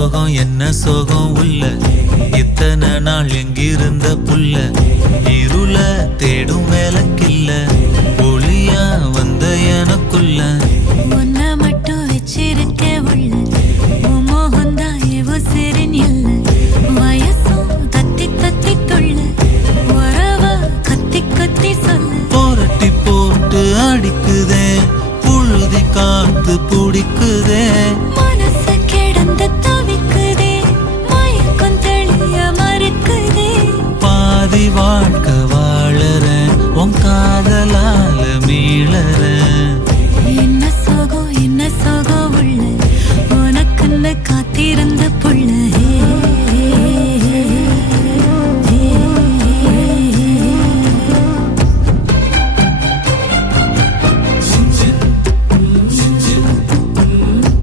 சோகம் என்ன சோகம் உள்ள இத்தனை நாள் எங்கிருந்த புல்ல இருள தேடும் வேலைக்கில்ல ஒளியா வந்த எனக்குள்ள உன்னை மட்டும் வச்சிருக்க உள்ள